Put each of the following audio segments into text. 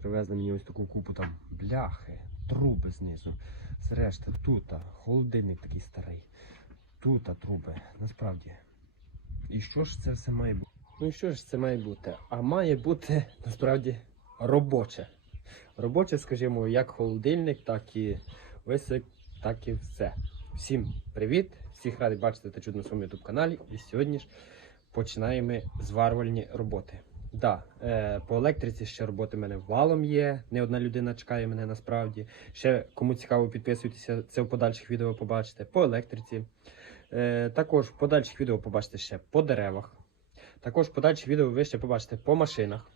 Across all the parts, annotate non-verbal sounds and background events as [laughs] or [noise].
Привезли мені ось таку купу там бляхи, труби знизу. Зрешта, тут холодильник такий старий. Тут труби, насправді. І що ж це все має бути? Ну і що ж це має бути? А має бути насправді робоче. Робоче, скажімо, як холодильник, так і висик, так і все. Всім привіт! Всіх радий бачити та чути на своєму YouTube каналі. І сьогодні ж починаємо зварювальні роботи. Да, е, по електриці ще роботи мене валом є. Не одна людина чекає мене насправді. Ще кому цікаво, підписуйтеся, це в подальших відео побачите. По електриці. Е, також в подальших відео побачите ще по деревах. Також в подальших відео ви ще побачите по машинах.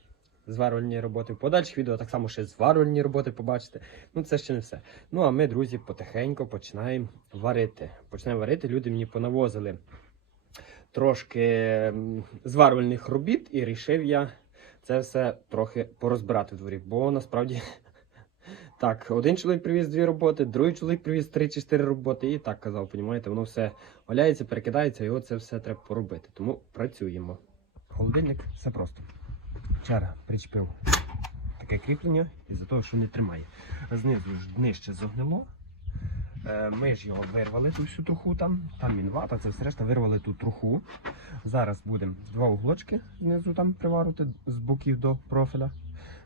Зварювальні роботи. В подальших відео так само ще зварювальні роботи побачите. Ну це ще не все. Ну а ми, друзі, потихеньку починаємо варити. Починаємо варити. Люди мені понавозили трошки м, зварювальних робіт, і рішив я це все трохи порозбирати в дворі. Бо насправді [laughs] так, один чоловік привіз дві роботи, другий чоловік привіз три чи чотири роботи, і так казав, понімаєте, воно все валяється, перекидається, і от це все треба поробити. Тому працюємо. Холодильник все просто. Вчора причепив таке кріплення із-за того, що не тримає. Знизу ж нижче загнило. Е, Ми ж його вирвали, ту всю труху там, там мінвата, це все решта вирвали ту труху. Зараз будемо два углочки знизу там приварити з боків до профіля.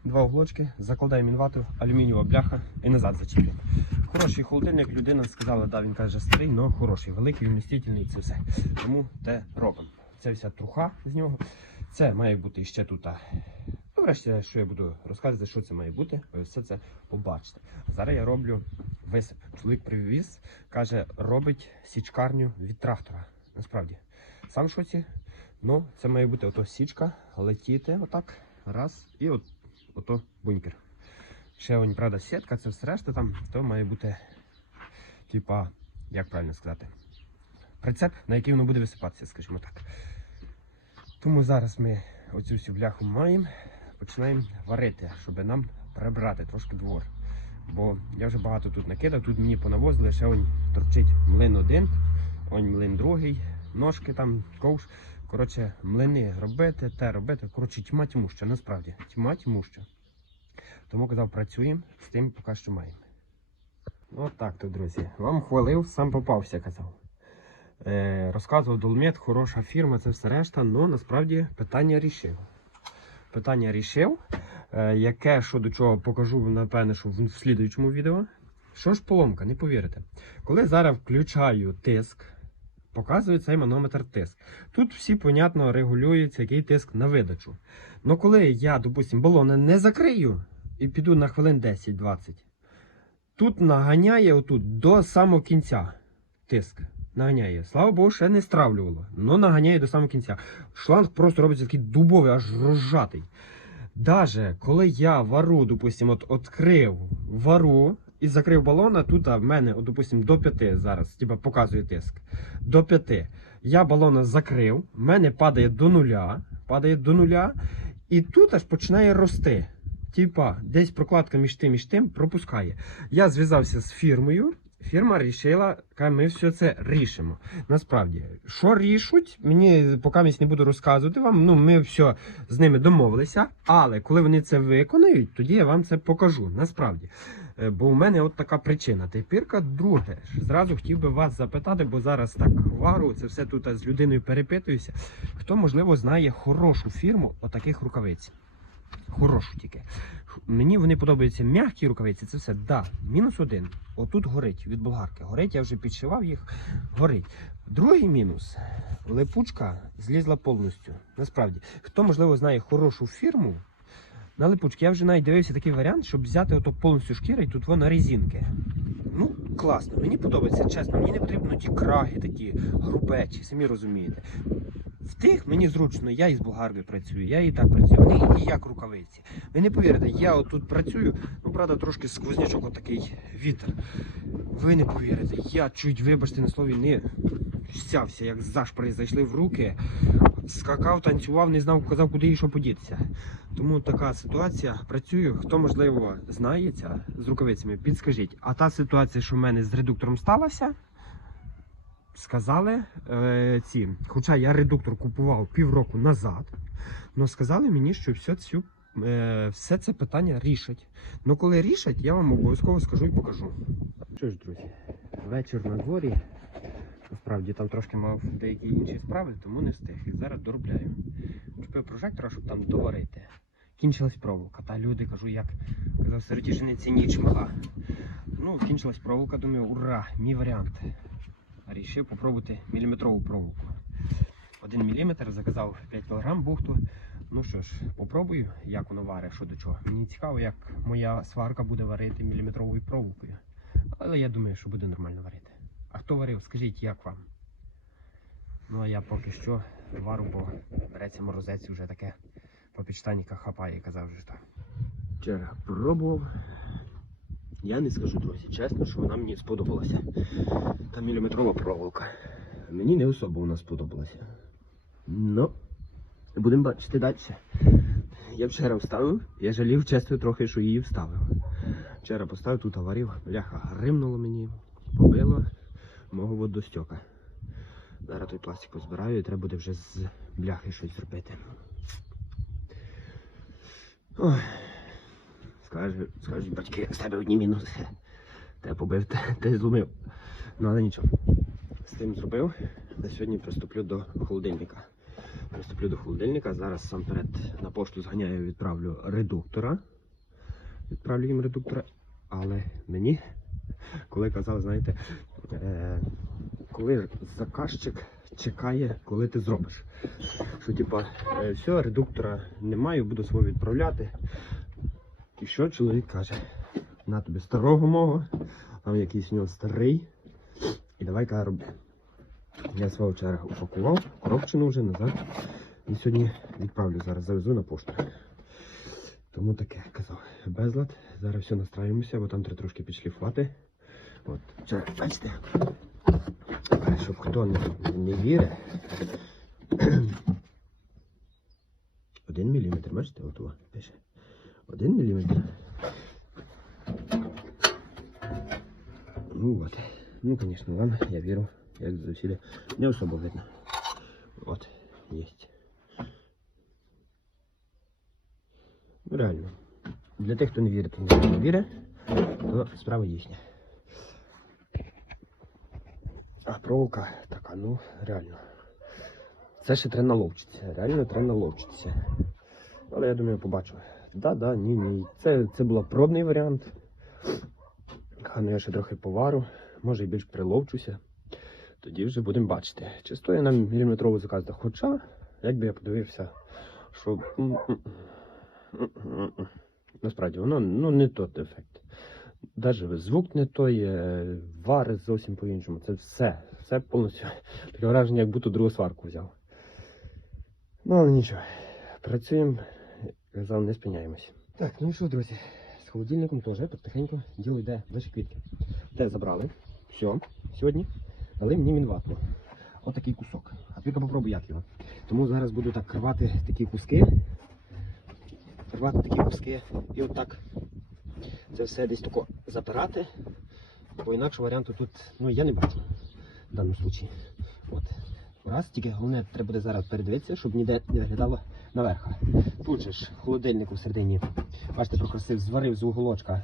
Два углочки, закладаємо мінвату, алюмінієва бляха і назад зачіпляємо. Хороший холодильник, людина сказала, да, він каже старий, але хороший, великий, вмістительний, це все. Тому те робимо. Це вся труха з нього. Це має бути ще тут. Ну, врешті, що я буду розказувати, що це має бути, ви все це побачите. Зараз я роблю висип. Чоловік привіз, каже, робить січкарню від трактора. Насправді. Сам в шоці. Ну, це має бути ото січка, летіти отак. Раз. І от ото бункер. Ще он, правда, сітка, це все решта там, то має бути, типа, як правильно сказати, прицеп, на який воно буде висипатися, скажімо так. Тому зараз ми оцю всю бляху маємо, починаємо варити, щоб нам прибрати трошки двор. Бо я вже багато тут накидав, тут мені понавозили, ще он торчить млин один, он млин другий, ножки там, ковш. Коротше, млини робити, те робити. Коротше, тьма тьмуща, насправді. Тьма тьмуща. Тому казав, працюємо з тим, поки що маємо. От так то, друзі. Вам хвалив, сам попався, казав. Е, розказував Долмет, хороша фірма, це все решта, але насправді питання рішив. Питання рішив. Е, яке що до чого покажу, напевне, що в, слідуючому відео. Що ж поломка, не повірите. Коли зараз включаю тиск, показує цей манометр тиск. Тут всі, понятно, регулюється, який тиск на видачу. Ну коли я, допустим, балони не закрию і піду на хвилин 10-20, тут наганяє отут до самого кінця тиск. Наганяє. Слава Богу, ще не стравлювало. але наганяє до самого кінця. Шланг просто робиться такий дубовий, аж розжатий. Даже коли я вару, допустим, от відкрив вару і закрив балона, тут в мене, от, допустим, до 5 зараз, типа показує тиск. До 5. Я балона закрив, в мене падає до нуля, падає до нуля, і тут аж починає рости. Типа, десь прокладка між тим і тим пропускає. Я зв'язався з фірмою. Фірма вирішила, каже, ми все це рішимо. Насправді, що рішуть, мені поки не буду розказувати вам. Ну, ми все з ними домовилися. Але коли вони це виконають, тоді я вам це покажу. Насправді. Е, Бо у мене от така причина. Тепірка друге. Зразу хотів би вас запитати, бо зараз так вару, це все тут з людиною перепитуюся. Хто, можливо, знає хорошу фірму отаких рукавиць? Хорошу тільки. Мені вони подобаються м'які рукавиці, це все. Да, мінус один. Отут горить від болгарки. Горить, я вже підшивав їх. Горить. Другий мінус. Липучка злізла повністю. Насправді, хто можливо знає хорошу фірму. На липучки я вже навіть дивився такий варіант, щоб взяти ото повністю шкіра і тут воно резинки. Ну, класно, мені подобається, чесно, мені не потрібно ті краги такі грубечі, самі розумієте. В тих мені зручно, я із болгаркою працюю, я і так працюю, вони і як рукавиці. Ви не повірите, я отут працюю, ну правда, трошки сквознячок отакий вітер. Ви не повірите, я чуть, вибачте на слові, не стявся, як зашпри зайшли в руки, скакав, танцював, не знав, казав, куди і що подітися. Тому така ситуація. Працюю. Хто можливо знається з рукавицями, підскажіть. А та ситуація, що в мене з редуктором сталася, сказали е, ці. Хоча я редуктор купував півроку назад, але сказали мені, що всю цю е, все це питання рішать. Ну коли рішать, я вам обов'язково скажу і покажу. Що ж, друзі, вечір на дворі. Насправді там трошки мав деякі інші справи, тому не встиг. І зараз доробляю. Купив прожектора, щоб там доварити. Кінчилась проволока. Та люди кажу, як казав Сиротішиниці ніч мала. Ну, кінчилась проволока, думаю, ура, мій варіант. Рішив попробувати міліметрову проволоку. Один міліметр заказав 5 кг бухту. Ну що ж, попробую, як воно варить, що до чого. Мені цікаво, як моя сварка буде варити міліметровою проволокою. Але я думаю, що буде нормально варити. А хто варив, скажіть, як вам? Ну а я поки що вару, бо береться морозець вже таке по підштанниках хапає, казав так. Вчора пробував. Я не скажу, друзі, чесно, що вона мені сподобалася. Та міліметрова проволока. Мені не особо вона сподобалася. Ну, будемо бачити далі. Я вчора вставив, я жалів чесно трохи, що її вставив. Вчора поставив тут аварів, бляха гримнуло мені, побило мого водостьока. Зараз той пластик позбираю і треба буде вже з бляхи щось зробити. Ой. Скажу, скажуть батьки, з тебе одні мінуси. Те побив, те, те зломив. Ну але нічого. З тим зробив. На сьогодні приступлю до холодильника. Приступлю до холодильника. Зараз сам перед на пошту зганяю, відправлю редуктора. Відправлю їм редуктора. Але мені, коли казав, знаєте, коли заказчик чекає, коли ти зробиш. Що типа, е, все, редуктора немає, буду свого відправляти. І що чоловік каже? На тобі старого мого, там якийсь у нього старий. І давай каже роби. Я свого вчора упакував, коробчину вже назад. І сьогодні відправлю, зараз завезу на пошту. Тому таке казав. Безлад. Зараз все настраюємося, бо там треба трошки підшліфувати. От, вчора, бачите. А Щоб хто не, не вірить. [clears throat] Один міліметр, бачите, от о, пише. Один міліметр. Ну от. Ну, звісно, вам я вірю, як завжди. Не особо видно. От, єсть. Ну, реально. Для тих, хто не вірить, і ніхто не вірить, то справа їхня. А проволока така, ну, реально. Це ще треба наловчитися. Реально треба наловчитися. Але я думаю, побачу. Да, да, ні, ні. Це, це був пробний варіант. Хай ну, я ще трохи повару, може і більш приловчуся. Тоді вже будемо бачити. Чи стоїть нам міліметрову заказати. Хоча, як би я подивився, що насправді воно ну, не той ефект. Навіть звук не той, е, вари зовсім по-іншому. Це все. Все повністю [laughs] таке враження, як будто другу сварку взяв. Ну, але нічого. Працюємо, казав, не спиняємось. Так, ну і що, друзі? З холодильником теж потихеньку діло йде лише квітки. Те забрали. Все. Сьогодні дали мені мінвату. Отакий кусок. А тільки попробуй, як його. Тому зараз буду так рвати такі куски. Рвати такі куски. І отак це все десь тако запирати. Бо інакше варіанту тут ну, я не бачу в даному случаї. От. Раз, тільки головне треба буде зараз передивитися, щоб ніде не виглядало наверх. Тут же ж в холодильнику всередині, бачите, прокрасив, зварив з уголочка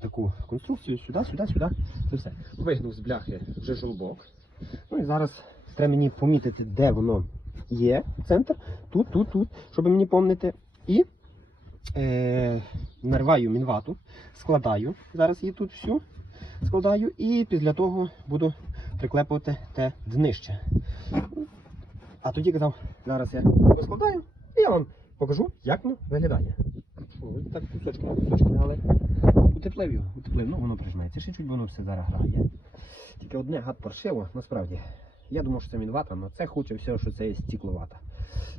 таку конструкцію сюди, сюди, сюди. Це все. Вигнув з бляхи вже жолобок. Ну і зараз треба мені помітити, де воно є, центр, тут, тут, тут, щоб мені помнити. І е, нарваю мінвату, складаю. Зараз її тут всю складаю і після того буду приклепувати те днище. А тоді казав, зараз я розкладаю і я вам покажу, як воно виглядає. Ось так кусочки на кусочки, але утеплив його, утеплив, ну воно прижметься, ще чуть воно все зараз грає. Тільки одне гад паршиво, насправді. Я думав, що це мінвата, але це хоче все, що це є стікловата.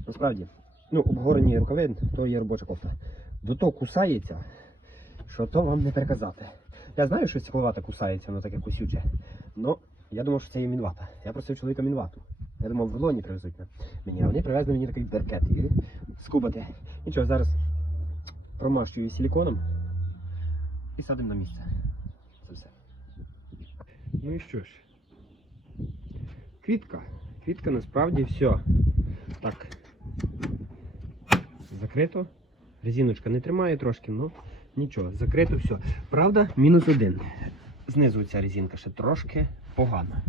Насправді, ну, обгорені рукави, то є робоча кофта. До того кусається, що то вам не переказати. Я знаю, що стекловата кусається, воно таке кусюче. Ну, я думав, що це є мінвата. Я просив чоловіка мінвату. Я думав, в Лоні привезуть мені, а вони привезли мені такий беркет і скубати. Нічого, зараз промащую силіконом і садимо на місце. Це все. Ну і що ж. Квітка. Квітка насправді все. Так. Закрито. Резиночка не тримає трошки, ну нічого, закрито все. Правда, мінус один. Знизу ця резинка ще трошки погана.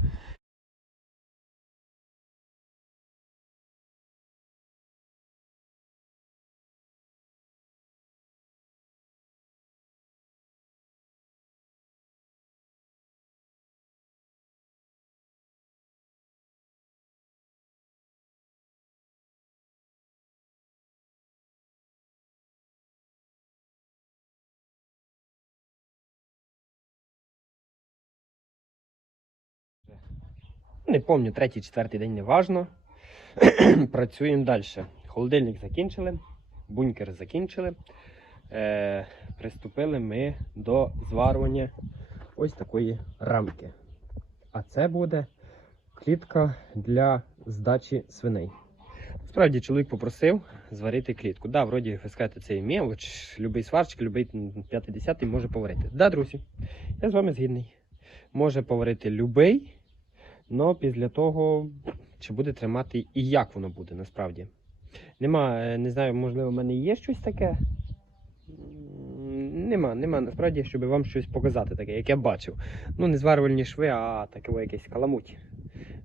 Не пам'ятаю, третій, четвертий день не важно. [clears throat] Працюємо далі. Холодильник закінчили, бункер закінчили. Е, приступили ми до зварювання ось такої рамки. А це буде клітка для здачі свиней. Справді чоловік попросив зварити клітку. Да, вроді ви скажете, це і мелоч, любий сварчик, любий 50-й може поварити. Да, друзі, я з вами згідний. Може поварити любий, але після того, чи буде тримати і як воно буде насправді. Нема, е, не знаю, можливо, в мене є щось таке. Нема, нема насправді, щоб вам щось показати таке, як я бачив. Ну, не зварювальні шви, а таке якесь каламуть.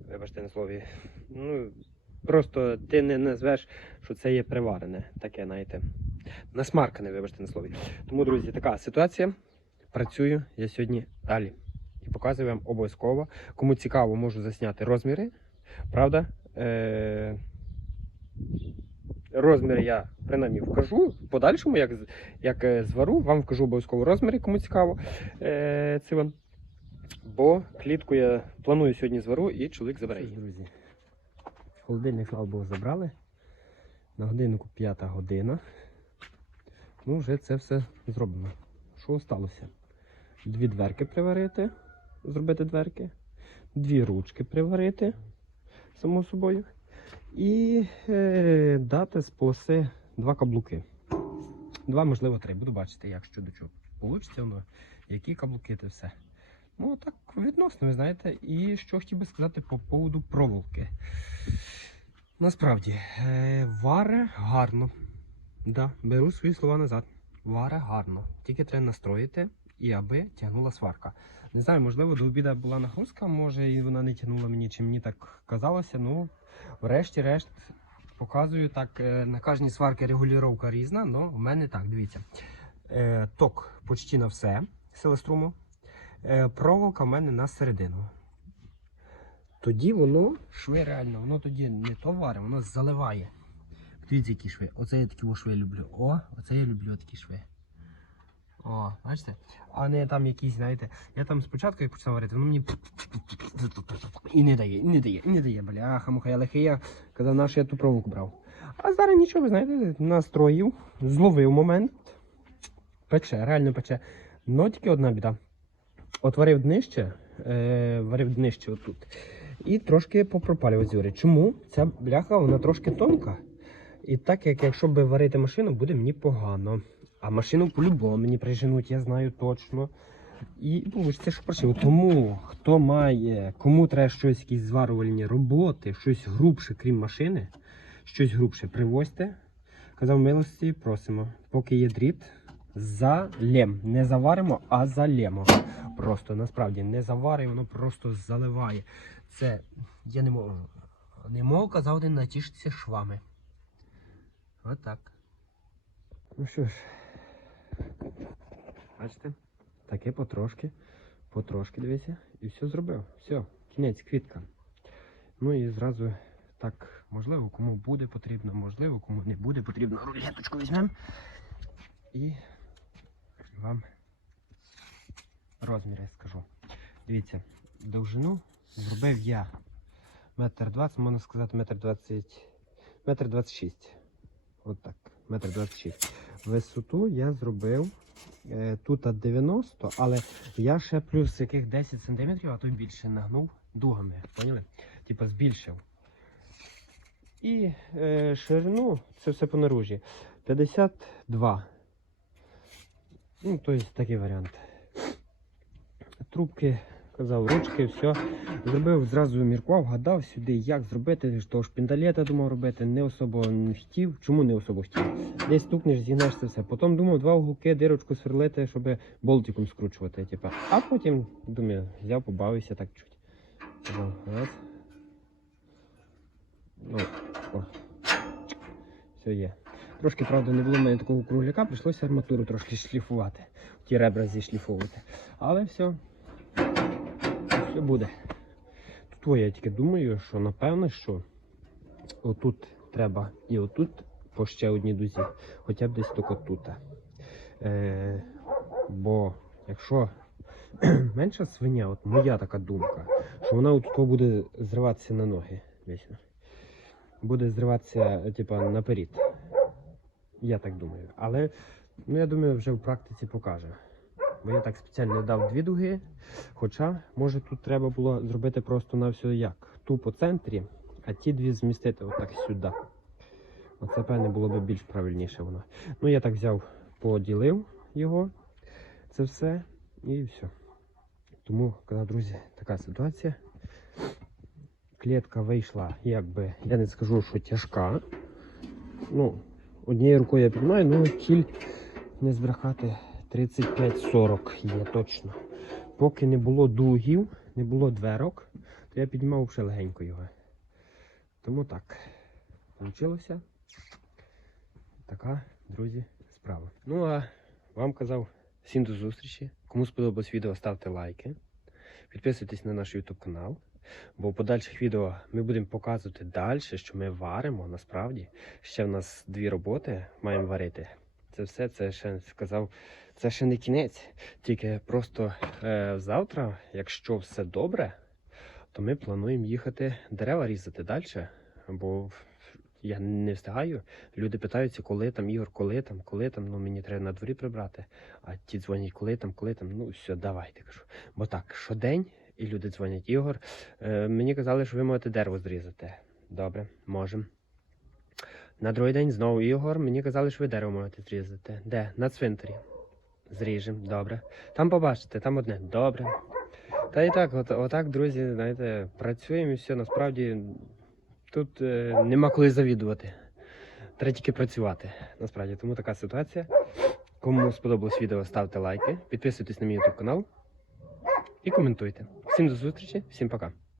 Вибачте на слові. Ну, просто ти не назвеш, що це є приварене. Таке, знаєте. Насмаркане, вибачте на слові. Тому, друзі, така ситуація. Працюю я сьогодні далі. Показую вам обов'язково. Кому цікаво, можу засняти розміри. Правда? Е- розміри я принаймні вкажу. В подальшому, як, як е, звару, вам вкажу обов'язково розміри, кому цікаво. Е- це вам. Бо клітку я планую сьогодні звару і чоловік забере її. Друзі, холодильник, слава Богу, забрали. На годиннику п'ята година. Ну, вже це все зроблено. Що осталося? Дві дверки приварити, зробити дверки, дві ручки приварити, само собою. І е, дати з полоси два каблуки. Два, можливо, три. Буду бачити, як що до чого. Получиться воно, які каблуки це все. Ну, так відносно, ви знаєте. І що хотів би сказати по поводу проволоки. Насправді, е, варе гарно. Да, беру свої слова назад. Варе гарно. Тільки треба настроїти і аби тягнула сварка. Не знаю, можливо, до обіду була нагрузка, може, і вона не тягнула мені, чи мені так казалося. Ну, врешті-решт, показую так, е, на кожній сварці регулювання різна, але в мене так, дивіться. Е, ток почти на все, сила струму. Е, проволока в мене на середину. Тоді воно шви реально, воно тоді не то варе, воно заливає. Дивіться, які шви. Оце я такі шви люблю. О, оце я люблю такі шви. О, бачите? А не там якісь, знаєте, я там спочатку як почав варити, воно мені і не дає, і не дає, і не дає, бляха, муха, я лихий, я казав, наш я ту проволоку брав. А зараз нічого, ви знаєте, настроїв, зловив момент. Пече, реально пече. Но тільки одна біда. От варив днище, е, варив днище отут. І трошки попропалював зюри. Чому? Ця бляха, вона трошки тонка. І так як якщо би варити машину, буде мені погано. А машину по-любому мені приженуть, я знаю точно. І вийде, що паршиво. Тому хто має, кому треба щось, якісь зварювальні роботи, щось грубше, крім машини, щось грубше, привозьте. Казав милості, просимо. Поки є дріт, залєм. Не заваримо, а залємо. Просто насправді не заварює, воно просто заливає. Це я не можу. Не можу казати натішитися швами. Отак. Ну що ж, бачите? Таке потрошки, потрошки дивіться, і все зробив. Все, кінець, квітка. Ну і зразу так, можливо, кому буде потрібно, можливо, кому не буде потрібно, рулеточку візьмемо. І вам розміри скажу. Дивіться, довжину зробив я метр двадцять, можна сказати, метр двадцять, метр двадцять шість. От так, метр двадцять шість. Висоту я зробив е, тут 90, але я ще плюс яких 10 см, а то більше нагнув дугами. Поняли? Типа збільшив. І е, ширину, це все по наружі, 52. Ну, тобто такий варіант. Трубки казав, ручки, все. Зробив, зразу міркував, гадав сюди, як зробити, того шпіндалета думав робити, не особо не хотів. Чому не особо хотів? Десь стукнеш, зігнеш це все. Потім думав два уголки, дирочку сверлити, щоб болтиком скручувати. Типа. А потім, думаю, взяв, побавився так чуть. Раз. Ну, о. Все є. Трошки, правда, не було в мене такого кругляка, прийшлося арматуру трошки шліфувати. Ті ребра зішліфовувати. Але все. Все буде. Тут я тільки думаю, що напевно, що отут треба і отут по ще одній дузі, хоча б десь тільки тут. Е, бо якщо [clears throat] менша свиня, от моя така думка, що вона от тут буде зриватися на ноги. Вічно. Буде зриватися, типа, наперед. Я так думаю. Але ну, я думаю, вже в практиці покаже. Бо я так спеціально дав дві дуги. Хоча, може, тут треба було зробити просто на все як. Ту по центрі, а ті дві змістити отак сюди. Оце, певне, було б більш правильніше воно. Ну, я так взяв, поділив його, це все, і все. Тому, коли, друзі, така ситуація. Клітка вийшла, якби, я не скажу, що тяжка. Ну, однією рукою я піднімаю, ну кіль не збрехати 35-40 є точно. Поки не було дугів, не було дверок, то я піднімав ще легенько його. Тому так. Получилося. Така, друзі, справа. Ну а вам казав всім до зустрічі. Кому сподобалось відео, ставте лайки. Підписуйтесь на наш YouTube канал. Бо в подальших відео ми будемо показувати далі, що ми варимо насправді. Ще в нас дві роботи маємо варити. Це все, це ще сказав, це ще не кінець. Тільки просто е, завтра, якщо все добре, то ми плануємо їхати дерева різати далі. Бо я не встигаю. Люди питаються, коли там, Ігор, коли там, коли там, ну мені треба на дворі прибрати. А ті дзвонять, коли там, коли там. Ну все, давайте кажу. Бо так, щодень, і люди дзвонять, Ігор. Е, мені казали, що ви можете дерево зрізати. Добре, можемо. На другий день знову Ігор. Мені казали, що ви дерево можете зрізати. Де? На цвинтарі. Зріжемо, добре. Там побачите, там одне. Добре. Та і так, от, отак, друзі, знаєте, працюємо і все. Насправді тут е, нема коли завідувати. Треба тільки працювати. Насправді, тому така ситуація. Кому сподобалось відео, ставте лайки, підписуйтесь на мій YouTube канал і коментуйте. Всім до зустрічі, всім пока.